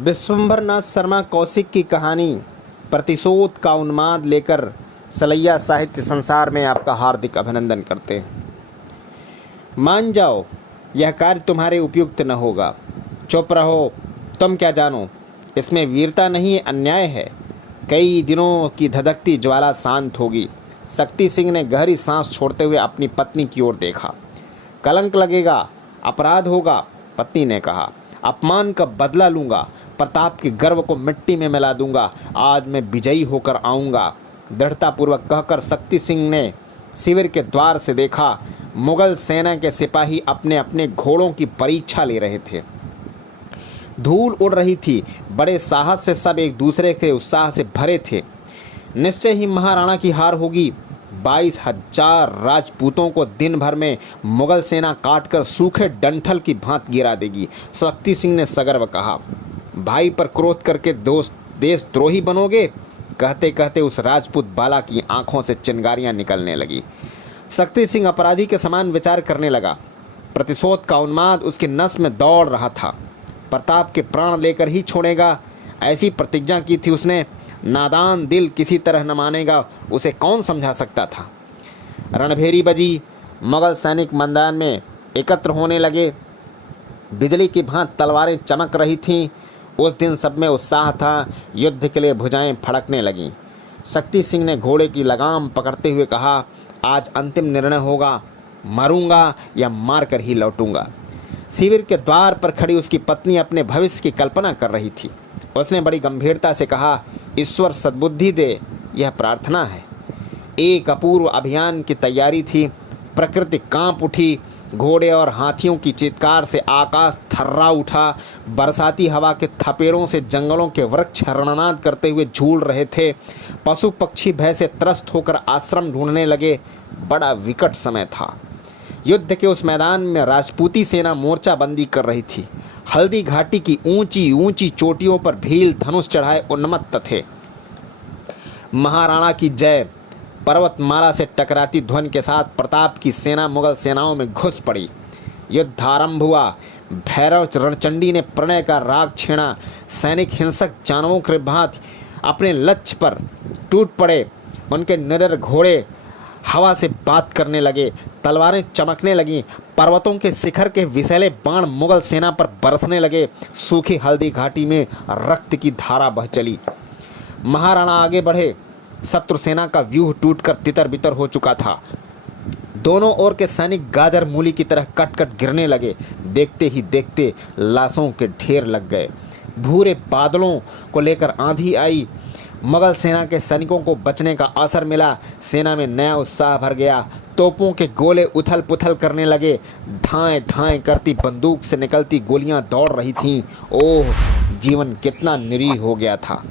विश्वंभरनाथ शर्मा कौशिक की कहानी प्रतिशोध का उन्माद लेकर सलैया साहित्य संसार में आपका हार्दिक अभिनंदन करते हैं। मान जाओ यह कार्य तुम्हारे उपयुक्त न होगा। चुप रहो, तुम क्या जानो, इसमें वीरता नहीं अन्याय है। कई दिनों की धधकती ज्वाला शांत होगी। शक्ति सिंह ने गहरी सांस छोड़ते हुए अपनी पत्नी की ओर देखा। कलंक लगेगा, अपराध होगा, पत्नी ने कहा। अपमान का बदला लूंगा, प्रताप के गर्व को मिट्टी में मिला दूंगा। आज मैं विजयी होकर आऊंगा, दृढ़तापूर्वक कहकर शक्ति सिंह ने शिविर के द्वार से देखा। मुगल सेना के सिपाही अपने अपने घोड़ों की परीक्षा ले रहे थे। धूल उड़ रही थी। बड़े साहस से सब एक दूसरे के उत्साह से भरे थे। निश्चय ही महाराणा की हार होगी। 22,000 राजपूतों को दिन भर में मुगल सेना काटकर सूखे डंठल की भांति गिरा देगी। शक्ति सिंह ने सगर्व कहा। भाई पर क्रोध करके देशद्रोही बनोगे? कहते कहते उस राजपूत बाला की आंखों से चिंगारियां निकलने लगी। शक्ति सिंह अपराधी के समान विचार करने लगा। प्रतिशोध का उन्माद उसके नस में दौड़ रहा था। प्रताप के प्राण लेकर ही छोड़ेगा, ऐसी प्रतिज्ञा की थी उसने। नादान दिल किसी तरह न मानेगा, उसे कौन समझा सकता था। रणभेरी बजी। मुगल सैनिक मैदान में एकत्र होने लगे। बिजली की भांति तलवारें चमक रही थीं। उस दिन सब में उत्साह था। युद्ध के लिए भुजाएं फड़कने लगीं। शक्ति सिंह ने घोड़े की लगाम पकड़ते हुए कहा, आज अंतिम निर्णय होगा, मरूंगा या मारकर ही लौटूंगा। शिविर के द्वार पर खड़ी उसकी पत्नी अपने भविष्य की कल्पना कर रही थी। उसने बड़ी गंभीरता से कहा, ईश्वर सद्बुद्धि दे, यह प्रार्थना है। एक अपूर्व अभियान की तैयारी थी। प्रकृति कांप उठी। घोड़े और हाथियों की चित्कार से आकाश थर्रा उठा। बरसाती हवा के थपेड़ों से जंगलों के वृक्ष रणनाद करते हुए झूल रहे थे। पशु पक्षी भय से त्रस्त होकर आश्रम ढूंढने लगे। बड़ा विकट समय था। युद्ध के उस मैदान में राजपूती सेना मोर्चाबंदी कर रही थी। हल्दी घाटी की ऊंची ऊंची चोटियों पर भील धनुष चढ़ाए उन्मत्त थे। महाराणा की जय पर्वतमाला से टकराती ध्वनि के साथ प्रताप की सेना मुगल सेनाओं में घुस पड़ी। युद्ध आरंभ हुआ। भैरव रणचंडी ने प्रणय का राग छेड़ा। सैनिक हिंसक जानवरों के भांति अपने लक्ष्य पर टूट पड़े। उनके निडर घोड़े हवा से बात करने लगे। तलवारें चमकने लगीं। पर्वतों के शिखर के विषैले बाण मुगल सेना पर बरसने लगे। सूखी हल्दी घाटी में रक्त की धारा बह चली। महाराणा आगे बढ़े। शत्रु सेना का व्यूह टूटकर तितर बितर हो चुका था। दोनों ओर के सैनिक गाजर मूली की तरह कट कट गिरने लगे। देखते ही देखते लाशों के ढेर लग गए। भूरे बादलों को लेकर आंधी आई। मुगल सेना के सैनिकों को बचने का असर मिला। सेना में नया उत्साह भर गया। तोपों के गोले उथल पुथल करने लगे। धाएं धाएं करती बंदूक से निकलती गोलियां दौड़ रही थीं। ओह, जीवन कितना निरीह हो गया था।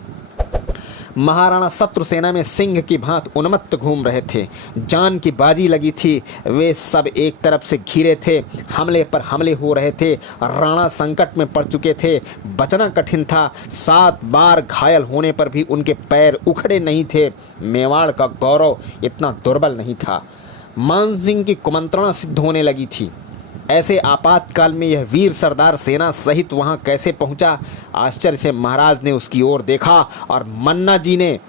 महाराणा शत्रु सेना में सिंह की भांति उन्मत्त घूम रहे थे। जान की बाजी लगी थी। वे सब एक तरफ से घिरे थे। हमले पर हमले हो रहे थे। राणा संकट में पड़ चुके थे। बचना कठिन था। 7 बार घायल होने पर भी उनके पैर उखड़े नहीं थे। मेवाड़ का गौरव इतना दुर्बल नहीं था। मान सिंह की कुमंत्रणा सिद्ध होने लगी थी। ऐसे आपातकाल में यह वीर सरदार सेना सहित वहां कैसे पहुंचा? आश्चर्य से महाराज ने उसकी ओर देखा और मन्ना जी ने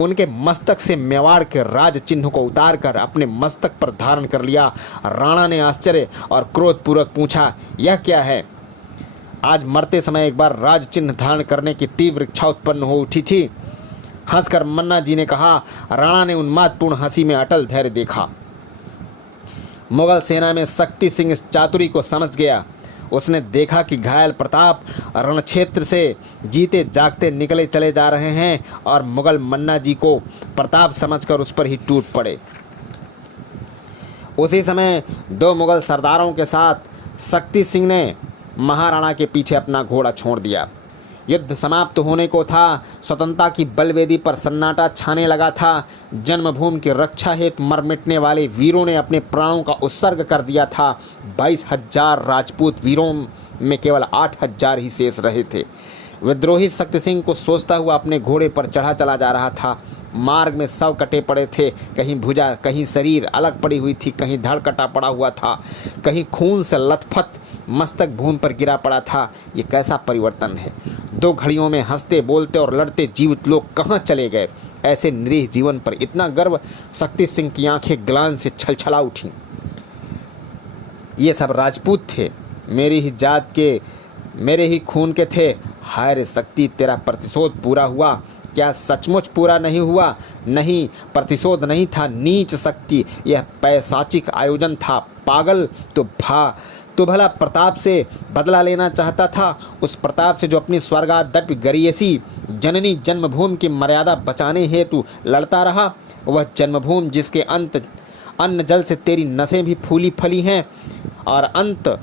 उनके मस्तक से मेवाड़ के राज चिन्ह को उतारकर अपने मस्तक पर धारण कर लिया। राणा ने आश्चर्य और क्रोधपूर्वक पूछा, यह क्या है? आज मरते समय एक बार राज चिन्ह धारण करने की तीव्र इच्छा उत्पन्न हो उठी थी। हंसकर मन्ना जी ने कहा। राणा ने उन्मादपूर्ण हंसी में अटल धैर्य देखा। मुगल सेना में शक्ति सिंह इस चातुरी को समझ गया। उसने देखा कि घायल प्रताप रणक्षेत्र से जीते जागते निकले चले जा रहे हैं और मुगल मन्ना जी को प्रताप समझकर उस पर ही टूट पड़े। उसी समय 2 मुगल सरदारों के साथ शक्ति सिंह ने महाराणा के पीछे अपना घोड़ा छोड़ दिया। युद्ध समाप्त होने को था। स्वतंत्रता की बलवेदी पर सन्नाटा छाने लगा था। जन्मभूमि की रक्षा हेतु मर मिटने वाले वीरों ने अपने प्राणों का उत्सर्ग कर दिया था। 22,000 राजपूत वीरों में केवल 8,000 ही शेष रहे थे। विद्रोही शक्ति सिंह को सोचता हुआ अपने घोड़े पर चढ़ा चला जा रहा था। मार्ग में शव कटे पड़े थे। कहीं भुजा, कहीं शरीर अलग पड़ी हुई थी, कहीं धड़ कटा पड़ा हुआ था, कहीं खून से लथपथ मस्तक भूमि पर गिरा पड़ा था। ये कैसा परिवर्तन है! 2 घड़ियों में हंसते बोलते और लड़ते जीवित लोग कहाँ चले गए। ऐसे निरीह जीवन पर इतना गर्व। शक्ति सिंह की आंखें ग्लानि से छलछला उठीं। ये सब राजपूत थे, मेरी ही जात के, मेरे ही खून के थे। हाय रे शक्ति, तेरा प्रतिशोध पूरा हुआ। क्या सचमुच पूरा नहीं हुआ? नहीं, प्रतिशोध नहीं था नीच शक्ति, यह पैशाचिक आयोजन था। पागल, तो भला प्रताप से बदला लेना चाहता था, उस प्रताप से जो अपनी स्वर्गादपि गरियसी जननी जन्मभूमि की मर्यादा बचाने हेतु लड़ता रहा। वह जन्मभूमि जिसके अन्न जल से तेरी नसें भी फूली फली हैं, और अंत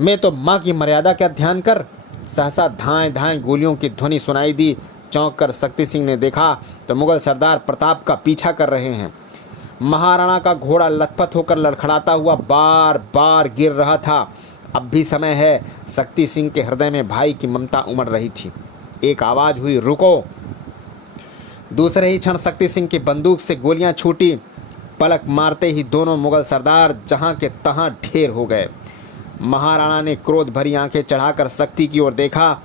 में तो माँ की मर्यादा का ध्यान कर। सहसा धाएं धाएं गोलियों की ध्वनि सुनाई दी। चौंक कर शक्ति सिंह ने देखा तो मुगल सरदार प्रताप का पीछा कर रहे हैं। महाराणा का घोड़ा लथपथ होकर लड़खड़ाता हुआ बार बार गिर रहा था। अब भी समय है। शक्ति सिंह के हृदय में भाई की ममता उमड़ रही थी। एक आवाज़ हुई, रुको। दूसरे ही क्षण शक्ति सिंह की बंदूक से गोलियां छूटी। पलक मारते ही दोनों मुगल सरदार जहां के तहां ढेर हो गए। महाराणा ने क्रोध भरी आंखें चढ़ाकर शक्ति की ओर देखा।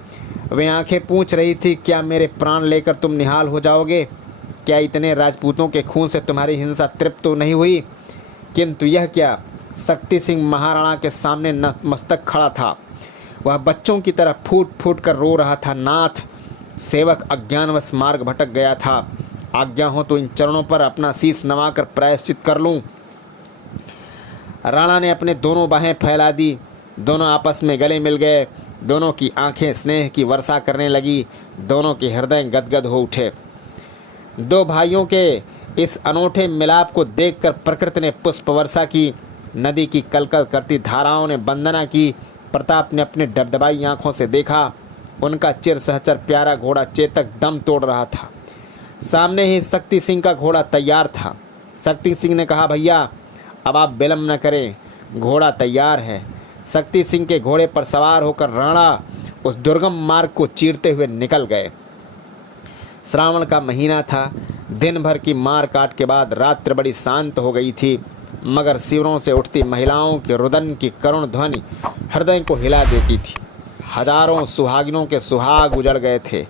वे आंखें पूछ रही थी, क्या मेरे प्राण लेकर तुम निहाल हो जाओगे? क्या इतने राजपूतों के खून से तुम्हारी हिंसा तृप्त तो नहीं हुई? किंतु यह क्या? शक्ति सिंह महाराणा के सामने नतमस्तक खड़ा था। वह बच्चों की तरह फूट फूट कर रो रहा था। नाथ, सेवक अज्ञानवश मार्ग भटक गया था। आज्ञा हो तो इन चरणों पर अपना शीश नवाकर प्रायश्चित कर लूं। राणा ने अपने दोनों बाहें फैला दी। दोनों आपस में गले मिल गए। दोनों की आंखें स्नेह की वर्षा करने लगी। दोनों के हृदय गदगद हो उठे। 2 भाइयों के इस अनोखे मिलाप को देखकर प्रकृति ने पुष्प वर्षा की। नदी की कलकल करती धाराओं ने वंदना की। प्रताप ने अपने डबडबाई आंखों से देखा। उनका चिर सहचर प्यारा घोड़ा चेतक दम तोड़ रहा था। सामने ही शक्ति सिंह का घोड़ा तैयार था। शक्ति सिंह ने कहा, भैया अब आप विलम्ब न करें, घोड़ा तैयार है। शक्ति सिंह के घोड़े पर सवार होकर राणा उस दुर्गम मार्ग को चीरते हुए निकल गए। श्रावण का महीना था। दिन भर की मार काट के बाद रात्रि बड़ी शांत हो गई थी, मगर शिविरों से उठती महिलाओं के रुदन की करुण ध्वनि हृदय को हिला देती थी। हजारों सुहागिनों के सुहाग उजड़ गए थे।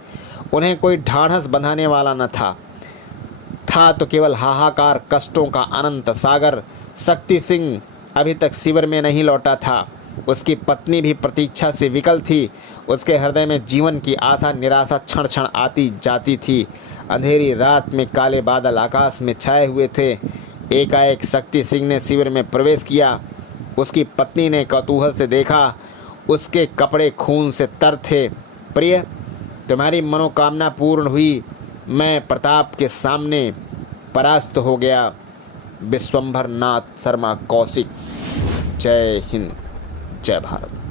उन्हें कोई ढाढ़स बंधाने वाला न था तो केवल हाहाकार, कष्टों का अनंत सागर। शक्ति सिंह अभी तक शिविर में नहीं लौटा था। उसकी पत्नी भी प्रतीक्षा से विकल थी। उसके हृदय में जीवन की आशा निराशा क्षण क्षण आती जाती थी। अंधेरी रात में काले बादल आकाश में छाए हुए थे। एकाएक शक्ति सिंह ने शिविर में प्रवेश किया। उसकी पत्नी ने कौतूहल से देखा। उसके कपड़े खून से तर थे। प्रिय, तुम्हारी मनोकामना पूर्ण हुई। मैं प्रताप के सामने परास्त हो गया। विश्वंभर नाथ शर्मा कौशिक। जय हिंद, जय भारत।